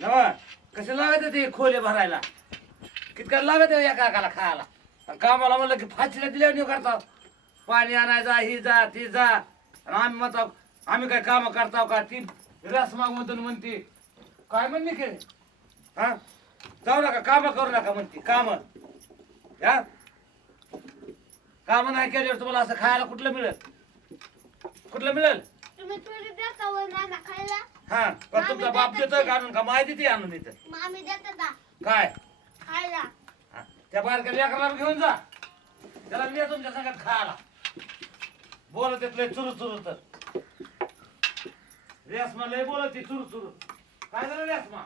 नवा कसे लागत ते खोले भरायला? कितका लागत आहे एका एकाला खायला? आणि कामाला म्हणलं की फाशीला दिल्यावर नाही करता. पाणी आणायचा ही जा ती जा. आणि आम्ही म्हणतो आम्ही काय काम करताव का? ती रस मागून म्हणते काय म्हणणे की? हा? जाऊ नका काम करू नका म्हणते. काम? या काम नाही केल्यावर तुम्हाला असं खायला कुठलं मिळेल? कुठलं मिळेल? तुम्ही थोडी हो, नाना खायला. हा पण तुमचा बाप देतोय का आणून का? माहिती ती आणून देतो का काय? खायला. हा, त्या बारक्या लेकराला घेऊन जा. त्याला मी तुमच्या संगत खायला. बोलत येत लय चुरू चुरू तर रेसमा लय बोलत ती चुरू चुरू काय झालं रेसमा?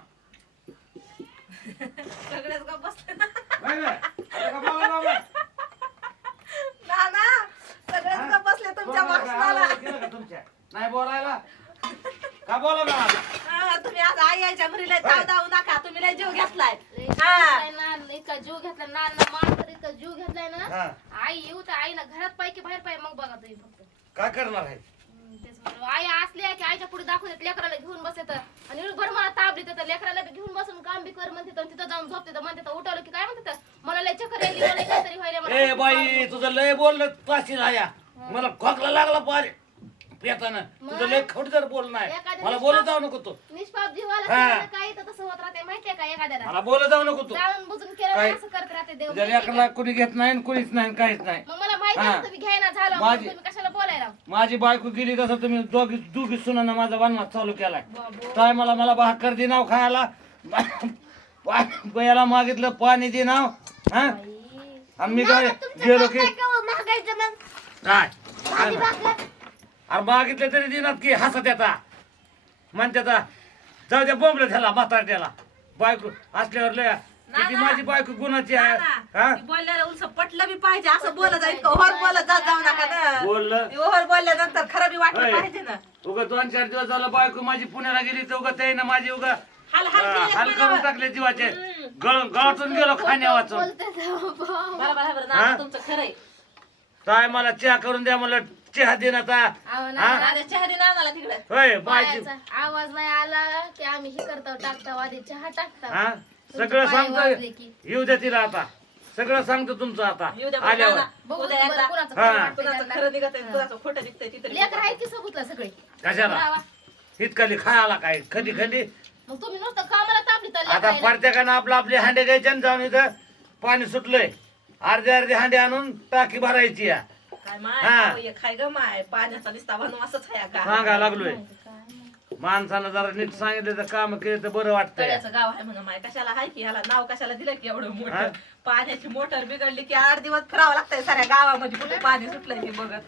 सगळेच गप्प बसले ना. नाही? आता का बोला बाबा? ना ना सगळेच? गप्प बसले तुमच्या बोला का? भाषणाला. का नाही का बोला ना. आता? हा, तुम्ही आज आई आईच्या घरीला होय. जाऊ जाऊ नका. तुम्ही लय जीव घेतलाय. लय हा. घेतलाय ना, इतका जीव घेतला नाना मान तर इतका जीव घेतलाय ना. आई येऊ तर आईला घरात पाय की बाहेर पाय मग बघा तुम्ही फक्त. काय करणार आहे? हम्म, तेच म्हणलं. आई असली आहे की आईच्या पुढे दाखवतात लेकराला घेऊन बसत आणि भर मला ताप देतात लेकराला बी घेऊन बसून काम बी कर म्हणते तिथं जाऊन झोपते म्हणते उठवलं की काय म्हणतात मला लय चक्कर यायली मला लय काहीतरी व्हायला मला ए बाई तुझं लय बोललं पाशी राया. मला खोकला लागला पारे. तुझं लय खडतर बोल नाही एखाद्या मला बोलत जाऊ नको तू. निष्पाप जीवाला हा. केलं काय तर तसं होत राहते माहितीये का एखाद्याला? मला बोलत जाऊ नको तू. जाऊन बुजून केलं काय? ना असं करत राहते देव तुझ्या माहितीये लेकरला का? कुणी घेत नाही आणि कुणीच नाही आणि काहीच नाही. मग मला माहिती हा. आहे तुम्ही घ्यायला झालं मग माझी- तुम्ही कशाला बोलायला? माझी बायको गेली तसं तुम्ही दोघी दोघी सुनानं माझा वनवास चालू केलाय. बाबो. काय मला मला भाकर दे नाव खायला. बयाला मागितलं पाणी दे नाव. हा? आणि मी काय गेलो की महागायचं मग? काय? काय. अरे मागितलं तरी देणार की हसत येता. म्हणते आता, जाऊ द्या बोंबलं त्याला म्हातारट्याला. बायको असल्यावर लय किती माझी बायको गुणाची आहे. हा? बोलल्याला उलस पटलं बी पाहिजे असं बोलत जाईल ओव्हर बोलत जात जाऊ नका ना. बोललं? ओव्हर बोलल्यानंतर खरं बी वाटलं. पाहिजे ना. उगा दोन चार दिवस झालं बायको माझी पुण्याला गेली तर उगा ते ना माझी उगा हाल हाल करून. टाकले जीवाचे. गळ गळातून गेलो खाण्या वाचून बोलते तेव्हा. बरोबर आहे बरं? ना तुमचं खरंय काय मला चहा करून द्या मला चहा दे ना आता. अहो, हा? चहा तिकडे. होय बायची आवाज नाही आला की आम्ही हे करतो टाकतो आधी चहा टाकतो. हा? सगळं पाय वाजले सांगतो की. येऊ द्या तिला आता. सगळं सांगतो तुमचं आता. द्या आल्यावर. नाना. बघू उद्या बरं एकदा कुणाचं हा. खरं वाटतंय कुणाचं त्यांना. खरं निघत आहे कुणाचं खोटं निघतंय तिथे लेकर आहे की सबूतला सगळे? कशाला? लावा. इतकाली खायला काय? कधी कधी मग तुम्ही नुसतं कामाला तापली तर आता लेकरायला. प्रत्येकानं आपलं आपले हांडे घ्यायचे आणि जाऊन इथं पाणी सुटलंय. अर्धे अर्धे हांडे आणून टाकी भरायची या काय हा. माय खाय ग माय. पाण्याचा वनवासच आहे का सांगा लागलोय. माणसानं जरा नीट सांगितलं तर काम केलं तर बरं वाटतंय. तळ्याचं गाव आहे म्हणून माय. कशाला आहे की? ह्याला नाव कशाला दिलं की एवढं हा? मोठं पाण्याची मोटर बिघडली की आठ दिवस फिरावं लागतंय साऱ्या गावामध्ये. कुठे पाणी सुटलंय ते बघत.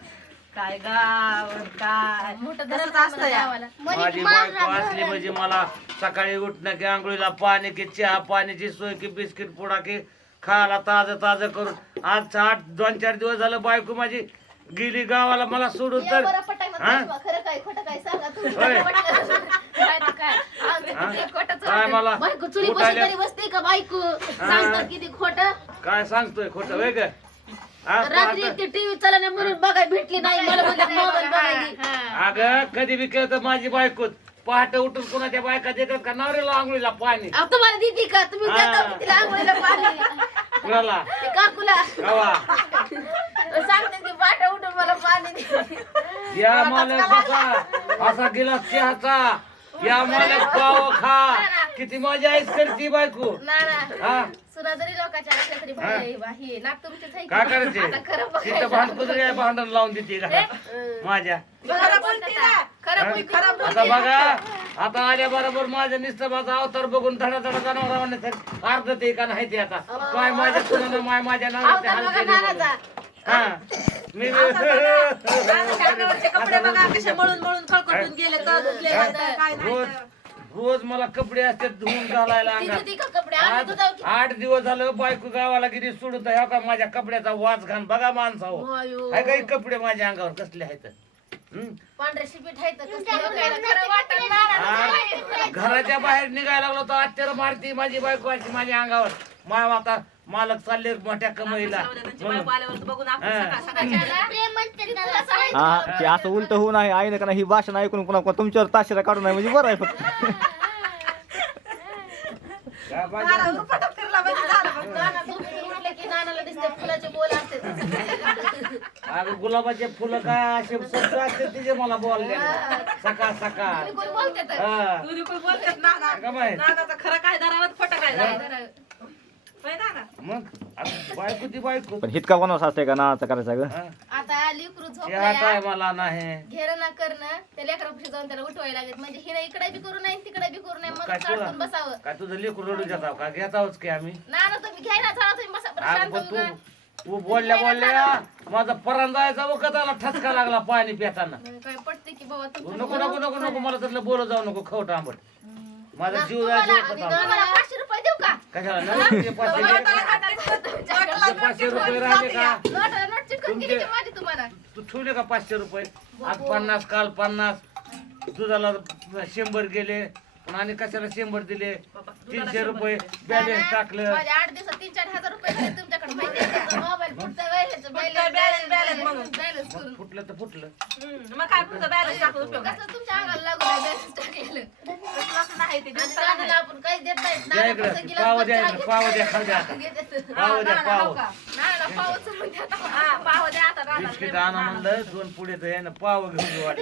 काय गाव काय? मोठं तसंच असतं म्हणा या. गावाला. माझी बायको असली म्हणजे मला सकाळी उठणं की आंघोळीला पाणी की चहा पाण्याची सोय की बिस्किट पुडा की खायला ताजं ताजं करून आज आठ दोन चार दिवस झालं बायको माझी गेली गावाला मला सोडून तर बरं हा? खरं काय खोटं काय सांगा तुम्ही. होय. काय तर काय. आमचं? किती खोटंच काय वाटतं. मला बायको चुली बशी उठायला- तरी बसते का बायको सांगतात किती खोटं काय सांगतोय खोटं वेग रात्री ती टीव्ही चालवण्या म्हणून बघाय भेटली नाही मला म्हणतात मोबाईल बघायली अगं कधी बी केलं तर माझी बायको पहाटे उठून कोणाच्या बायका देतात का नवऱ्याला आंघोळीला पाणी अहो, तुम्हाला दिदी का तुम्ही हा. देता का तिला आंघोळीला पाणी कुणाला? ते काकूला. कवा? सांगते ती पाठ उठून मला पाणी दे. या मालक बसा. असा गिलास चहाचा. या मालक पाव खा. किती मजा आहेस करती बायको. ना ना. हा? सुना लोकांच्या असल्या तरी भाई भाई नाक तुमचीच आहे की. काय करायचे आता खरं तिथं. भांडकुदरी भांडण लावून देते का. माझ्या खरं बोलते ना खरं बोलते. खरं आता बघा आता आल्या बरोबर माझ्या नुसतं माझा अवतार बघून धडा धडा जनावर अर्ध ते का नाही ते आता काय माझ्या सुनानं माय माझ्या नावाचे अवतार हाल बघा केले नानाचा. हा मी नानाच्या अंगावरचे कपडे बघा कसे मळून मळून खळखळून गेले तर धुतले? नाही तर काय नाही रोज तर. रोज मला कपडे असतात धुवून घालायला अंगात. का कपडे? की. आठ दिवस झालं बायको गावाला गेली सोडून तर ह्या का माझ्या कपड्याचा वास घाण. बघा माणसावर अयो. काय काही कपडे माझ्या अंगावर कसले आहेत? हं? पांढरे शिपीट आहे तर कसलं? लोकायला खरं वाटत नानाचं आ, घराच्या बाहेर निघायला लागलो तर आश्चर्य मारती माझी बायको अशी माझ्या अंगावर. माय आता मालक चालले मोठ्या कमाईला. म्हणून. हा. ते असं उलट होऊ नये आई का नाही ही भाषण ऐकून पुन्हा तुमच्यावर ताशेरा काढू नये म्हणजे बरं आहे फक्त. काय पाहिजे अगं गुलाबाचे फुलं काय असे असते तिचे मला बोलले. सकाळ सकाळ. हा. का माहीत? नानाचं खरं काय दारावर खोटं काय होय नाना मग? आता बायको ती बायको. पण हितका कोणाच असते का नाचा करायचा ग? हा. आता लेकरू या झोपलाय टायमाला नाही. घेर ना करणं त्या लेकरापाशी जाऊन त्याला उठवायला लागेल. म्हणजे हिने इकडे बी करू नाही तिकडे बी करू नाही. मग काय तुला? चालून बसावं. काय तुझं लेकरू रडू घेताव का? घेतावच की आम्ही. ना ना तुम्ही घ्यायला चला तुम्ही बसा. बरं अगं शांत पण तू उगा. तू बोलल्या बोलल्या माझा परांजायचा वखत आला ठसका लागला पाणी पिताना. मग काय पटते की बाबा तू नको नको नको नको मला तसलं बोलत जाऊ नको खवट आंबट. माझा ना, जीव जायचा वखत आला. तुम्हाला पाचशे रुपये देऊ कशाला? नाही ते पाचशे ते पाचशे रुपये राहिले का? नोट नोट चिटकून तुमचे- गेली की माझी तुम्हाला? तू ठेवले का पाचशे रुपये? आज पन्नास काल पन्नास. दुधाला शंभर गेले. पण आणि कशाला शंभर दिले? तीनशे रुपये बॅलेन्स टाकलं. माझे आठ दिवसात तीन चार हजार रुपये दिले तुमच्याकडे माहिती आहे का? मोबाईल फुटतं वय ह्याचं फुटतं balance, balance म्हणून. बॅलन्स करून. फुटलं तर फुटलं. हम्म, मग काय तुमचं बॅलन्स टाकून उपयोग नाही. कसं तुमच्या अंगाला लागू बॅलन्स टाकलेलं असं नाही ते आणि दिसताना नानाला आपण काही देत नाहीत द्या नाना इकडं. फक्त गिलास पाव भर द्या चहा इकडं. घेतात. पाव द्या, खाऊ द्या आता. घेतात. पाव द्या नाना, पाव हो? नानाला पावच हा, पाव द्या आता नानाला. बिस्किट आणा म्हणलं दोन पुढे तर यानं पाव घेऊन वाटत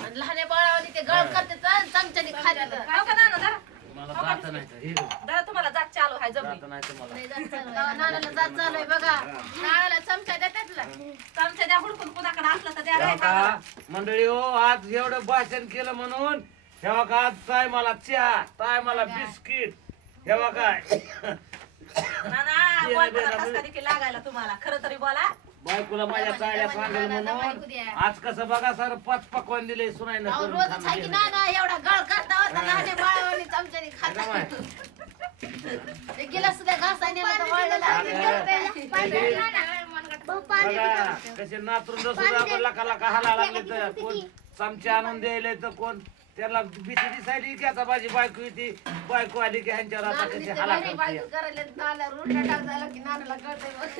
आणि बाळावानी ते गळम करते तर चमच्याने खाते हो का नाना, जरा? मला जात नाही तर हे. जरा तुम्हाला जात चालू आहे जमली जात नाही तर मला नानाला जात चालू आहे बघा नानाला चमचा देतात ना द्या हुडकून कुणाकडे असलं तर द्या तेव्हा नाही का? का मंडळी हो आज एवढं भाषण केलं म्हणून तेव्हा का आज ताय मला चहा ताय मला बिस्किट तेव्हा काय नाना, बोल लागायला तुम्हाला? खरं तरी बोला. बायकोला माझ्या चाळ्या सांगेल म्हणून. आज कसं बघा सर पाच पकवान दिले सुनायनं अहो, करून रोजच खाणं आहे की दिलं. नाना एवढा गळ करता होता लहान बाळावानी चमच्याने काय खात. माहीत? ते गिलास सुद्धा घासाने बघा. कसे नातरुंड सुद्धा लका लका हाला लागले तर कोण चमचे आणून द्यायले तर कोण त्याला भीती दिसायली की आता माझी बायको येते. बायको आली की ह्यांच्यावर आता कशी हाला करते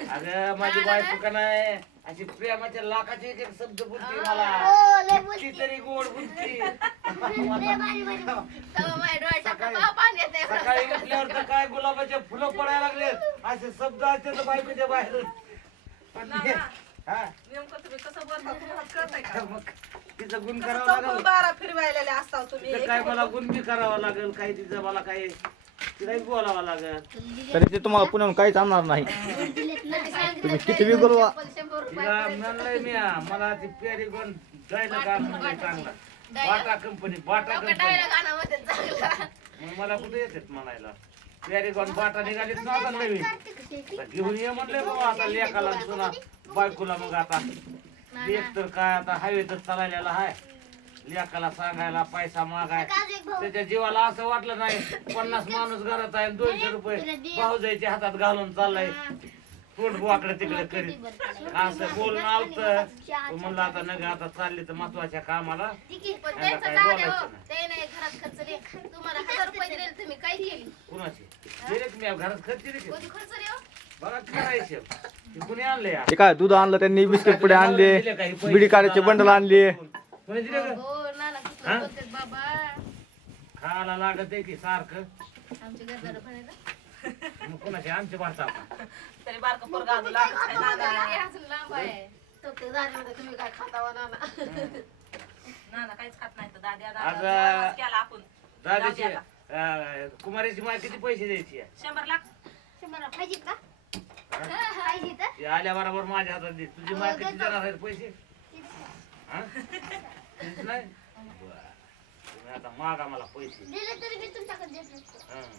अगं माझी बायको का नाही? अशी प्रेमाच्या लाखाचे एक एक शब्द बोलते मला. ती तरी गोड बोलते. सकाळी उठल्यावर तर काय गुलाबाचे फुलं पडायला लागले असे शब्द असते तर बायकोच्या बाहेर पण हे- हा, नेमकं तुम्ही कसं बोलता? तुम्हाला कळतंय का? मग तिचं गुण करावं लागेल. बारा फिरवायलेले असता तुम्ही? तिचं काय मला गुण बी करावं लागेल काही तिचं मला काही तिलाही बोलावं लागेल. तरी ते तुम्हाला पुण्याहून काहीच आणणार नाही. तुम्ही किती बी बोलवा. तिला म्हणलंय मी हा, मला ती प्यारी गुण जायला का म्हणलंय चांगला. बाटा कंपनी बाटा कंपनी मग मला कुठे येतात म्हणायला? प्यारी गुण बाटा निघालीत ना आता नवीन. घेऊन ये म्हणले बाबा आता लेकाला सुना बायकोला मग आता. एक तर काय आता हवे तर चालायला हाय. लेकाला सांगायला पैसा मागाय. त्याच्या जीवाला असं वाटलं नाही. पन्नास माणूस घरात आहे दोनशे रुपये भाऊजाईच्या हातात घालून चाललाय. तोंड वाकडं तिकडे करीत. असं बोलून आलत. म्हणलं आता नग आता चालली तर महत्त्वाच्या कामाला. कुणाची? दिलेत मी घरात खर्च हो? ते काय दूध आणलं त्यांनी बिस्किट पुढे आणले बिडी काढायचे बंडल आणले. कोणी दिले का? हो नाना किती? बोलतात बाबा. खायला लागत आहे की सारखं? आमच्या घरदार म्हणायचं मग कुणाचे आमचे वाचा तरी बारकं पोरगं अजून लागत आहे नाना. हे अजून लांब आहे. तो ते झाल्यामध्ये तुम्ही काय खाता नाना? नाना काहीच खात नाही तर दाद्या आज, दादा केला आपण. दादाची अं, कुमारीची माय किती पैसे द्यायची आहे? शंभर लाख. मला पाहिजे का? ते आल्या बरोबर माझ्या हातात दे. तुझी माय किती देणार आहेत पैसे? हा? तीच नाही? बरं. तुम्ही आता मागा मला पैसे. दिले तरी मी तुमच्याकडे देत नसतो. हं.